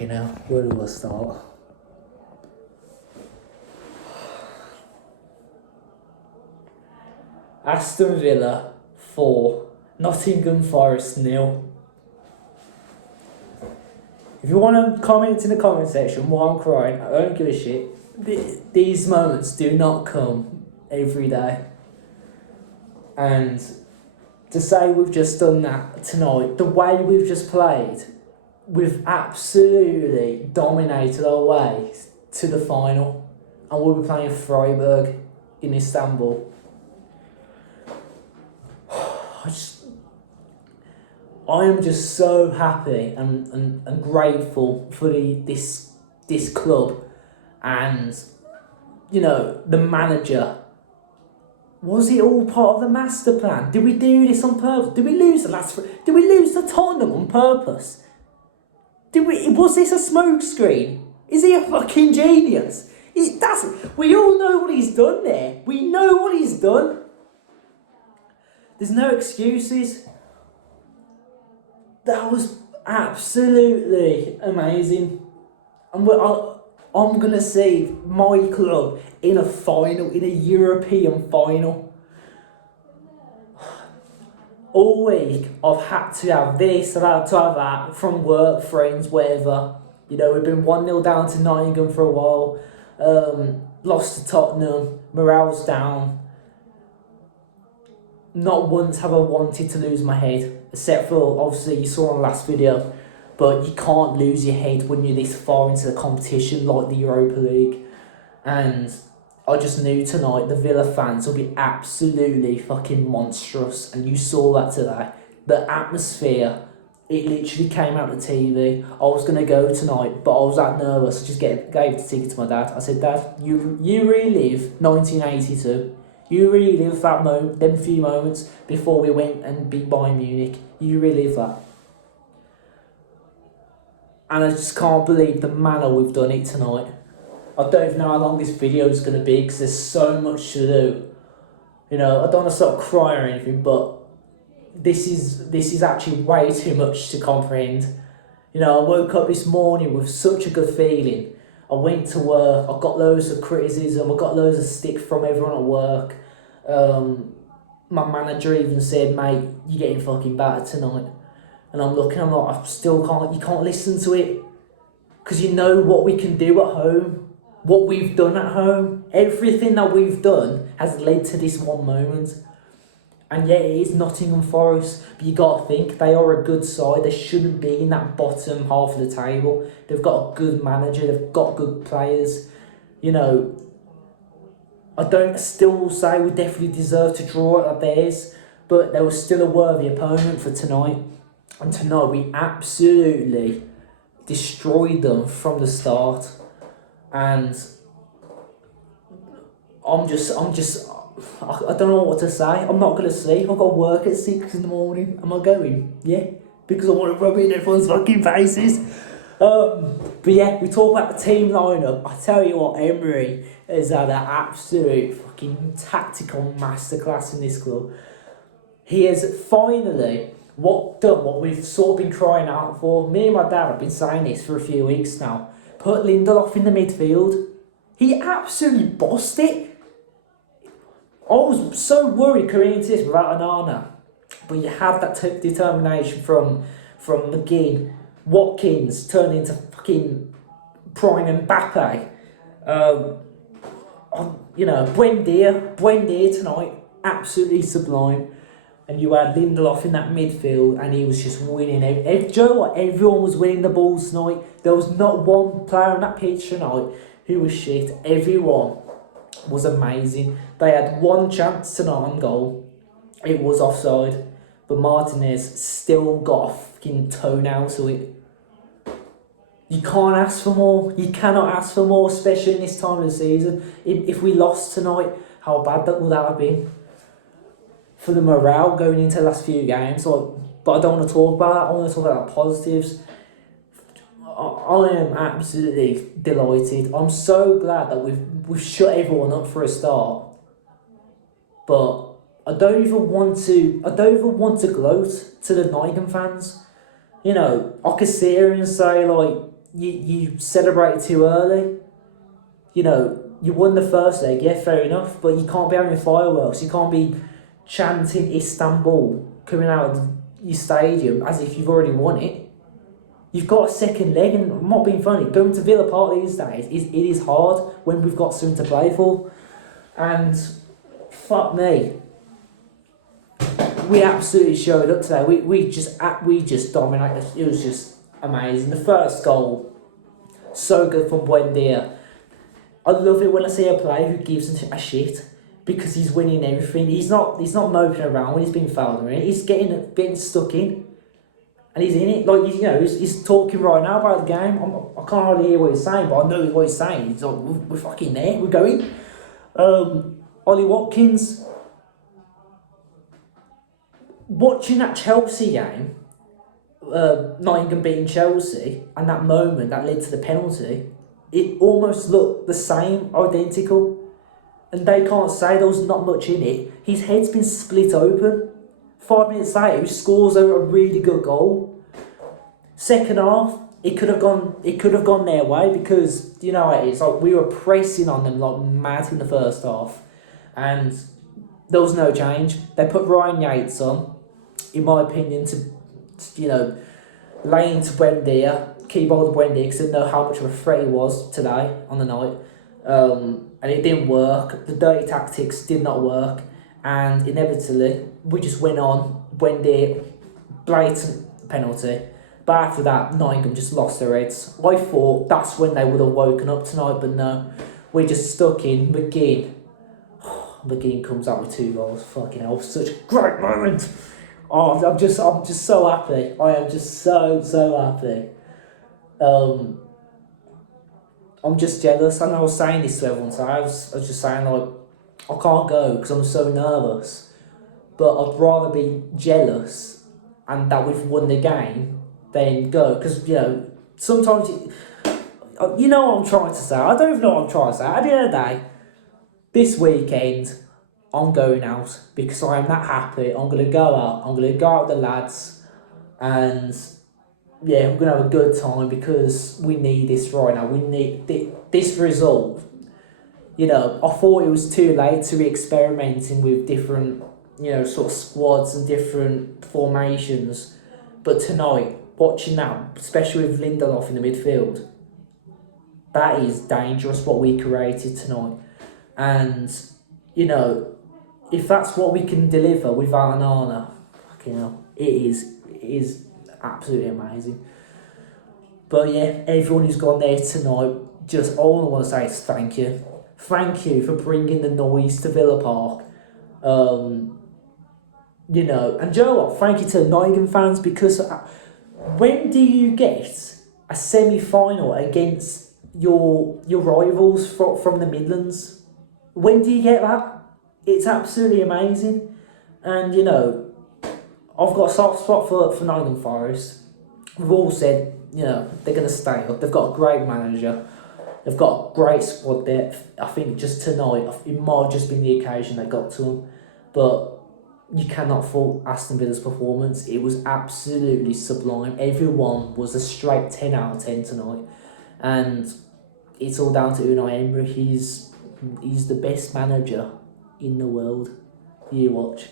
Fucking hell, where do I start? Aston Villa 4, Nottingham Forest 0. If you want to comment in the comment section why I'm crying, I don't give a shit. These moments do not come every day. And to say we've just done that tonight, the way we've just played, we've absolutely dominated our way to the final. And we'll be playing Freiburg in Istanbul. I am just so happy and grateful for this club, and you know, the manager. Was it all part of the master plan? Did we do this on purpose? Did we lose Did we lose to Tottenham on purpose? Was this a smokescreen? Is he a fucking genius? We all know what he's done there. We know what he's done. There's no excuses. That was absolutely amazing. I'm going to see my club in a final, in a European final. All week I've had to have this, I've had to have that, from work, friends, whatever. You know, we've been 1-0 down to Nottingham for a while. Lost to Tottenham, morale's down. Not once have I wanted to lose my head, except for, obviously, you saw on the last video, but you can't lose your head when you're this far into the competition, like the Europa League. And I just knew tonight the Villa fans will be absolutely fucking monstrous, and you saw that today. The atmosphere, it literally came out the TV. I was going to go tonight, but I was that nervous. I just gave the ticket to my dad. I said, Dad, you relive 1982. You relive that moment, them few moments before we went and beat Bayern Munich. You relive that. And I just can't believe the manner we've done it tonight. I don't even know how long this video is going to be, because there's so much to do. You know, I don't want to start crying or anything, but this is actually way too much to comprehend. You know, I woke up this morning with such a good feeling. I went to work, I got loads of criticism, I got loads of stick from everyone at work. My manager even said, mate, you're getting fucking better tonight. And I'm looking, I'm like, you can't listen to it. Because you know what we can do at home, what we've done at home. Everything that we've done has led to this one moment. And yeah, it is Nottingham Forest, but you got to think, they are a good side. They shouldn't be in that bottom half of the table. They've got a good manager, they've got good players. You know, I don't still say we definitely deserve to draw at theirs, but they were still a worthy opponent for tonight. And tonight we absolutely destroyed them from the start. And I don't know what to say. I'm not going to sleep. I've got work at 6 in the morning. Am I going? Yeah. Because I want to rub it in everyone's fucking faces. But yeah, we talk about the team lineup. I tell you what, Emery has had an absolute fucking tactical masterclass in this club. He has finally done what we've sort of been crying out for. Me and my dad have been saying this for a few weeks now. Put Lindelof in the midfield. He absolutely bossed it. I was so worried coming into this without an Anna, but you have that determination from McGinn, Watkins turning into fucking prime Mbappe. You know, Buendia tonight, absolutely sublime. And you had Lindelof in that midfield, and he was just winning. Joe, what? Everyone was winning the balls tonight. There was not one player on that pitch tonight who was shit. Everyone was amazing. They had one chance tonight on goal. It was offside, but Martinez still got a fucking toenail to it. You can't ask for more. You cannot ask for more, especially in this time of the season. If we lost tonight, how bad would that have been? For the morale going into the last few games, but I don't want to talk about that. I want to talk about the positives. I am absolutely delighted. I'm so glad that we've shut everyone up for a start. But I don't even want to gloat to the Nottingham fans. You know, I could sit here and say, like, you celebrated too early. You know, you won the first leg, yeah, fair enough, but you can't be having fireworks. You can't be chanting Istanbul coming out of your stadium as if you've already won it. You've got a second leg, and I'm not being funny, going to Villa Park these days, it is hard when we've got something to play for. And fuck me, we absolutely showed up today. We just dominated. It was just amazing. The first goal, so good from Buendia. I love it when I see a player who gives a shit because he's winning everything. He's not moping around when he's being fouled. He's getting stuck in, and he's in it. Like, you know, he's talking right now about the game. I can't hardly hear what he's saying, but I know what he's saying. He's like, we're fucking there. We're going. Ollie Watkins. Watching that Chelsea game, Nottingham beating Chelsea, and that moment that led to the penalty, it almost looked the same, identical. And they can't say there was not much in it. His head's been split open. 5 minutes later, he scores a really good goal. Second half, it could have gone their way because, you know what it is, like, we were pressing on them like mad in the first half, and there was no change. They put Ryan Yates on, in my opinion, to you know, lay into Buendia, keep hold of Buendia, because they didn't know how much of a threat he was today on the night. And it didn't work. The dirty tactics did not work, and inevitably we just went on. Buendia, blatant penalty. But after that, Nottingham just lost their heads. I thought that's when they would have woken up tonight, but no, we just stuck in. McGinn comes out with 2 goals. Fucking hell, such a great moment. Oh, I'm just so happy. I am just so happy. I'm just jealous. And I was saying this to everyone, so I was just saying, like, I can't go because I'm so nervous. But I'd rather be jealous and that we've won the game than go. Because, you know, sometimes, you know what I'm trying to say. I don't even know what I'm trying to say. At the end of the day, this weekend, I'm going out because I am that happy. I'm going to go out. I'm going to go out with the lads. And yeah, we're going to have a good time because we need this right now. We need this result. You know, I thought it was too late to be experimenting with different, you know, sort of squads and different formations. But tonight, watching that, especially with Lindelof in the midfield, that is dangerous what we created tonight. And, you know, if that's what we can deliver without an Anna, fucking hell, it is absolutely amazing. But yeah, everyone who's gone there tonight, just all I want to say is thank you. Thank you for bringing the noise to Villa Park. You know, and you know what? Thank you to Nottingham fans, because when do you get a semi-final against your rivals from the Midlands? When do you get that? It's absolutely amazing. And, you know, I've got a soft spot for Nottingham Forest. We've all said, you know, they're going to stay up. They've got a great manager. They've got great squad depth. I think just tonight, it might have just been the occasion they got to them. But you cannot fault Aston Villa's performance. It was absolutely sublime. Everyone was a straight 10 out of 10 tonight. And it's all down to Unai Emery. He's the best manager in the world. You watch.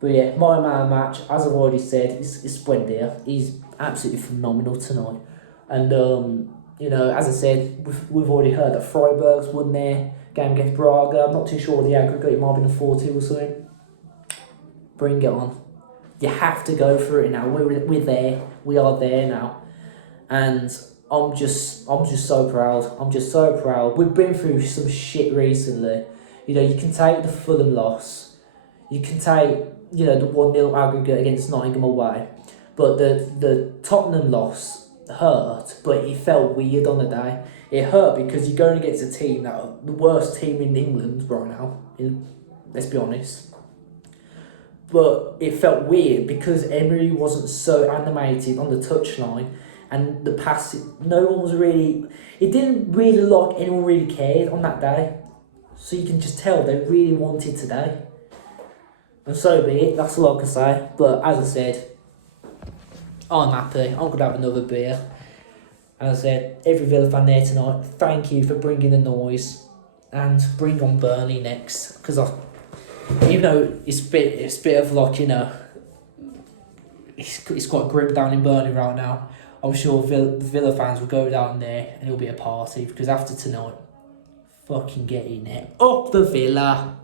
But yeah, my man match, as I've already said, is Buendia. He's absolutely phenomenal tonight. And you know, as I said, we've already heard that Freiburg's won their game against Braga. I'm not too sure what the aggregate, it might have been a 4-2 or something. Bring it on. You have to go for it now. We're there. We are there now. And I'm just so proud. I'm just so proud. We've been through some shit recently. You know, you can take the Fulham loss. You can take, you know, the 1-0 aggregate against Nottingham away. But the Tottenham loss hurt, but it felt weird on the day. It hurt because you're going against a team that the worst team in England right now. Let's be honest. But it felt weird because Emery wasn't so animated on the touchline, and the pass, no one was really. It didn't really look like anyone really cared on that day. So you can just tell they really wanted today. And so be it. That's all I can say. But as I said, I'm happy. I'm gonna have another beer. And as I said, every Villa fan there tonight, thank you for bringing the noise, and bring on Burnley next. Because even though it's a bit of like, you know, it's quite grim down in Burnley right now. I'm sure Villa fans will go down there and it'll be a party, because after tonight, fucking get in there. Up the Villa!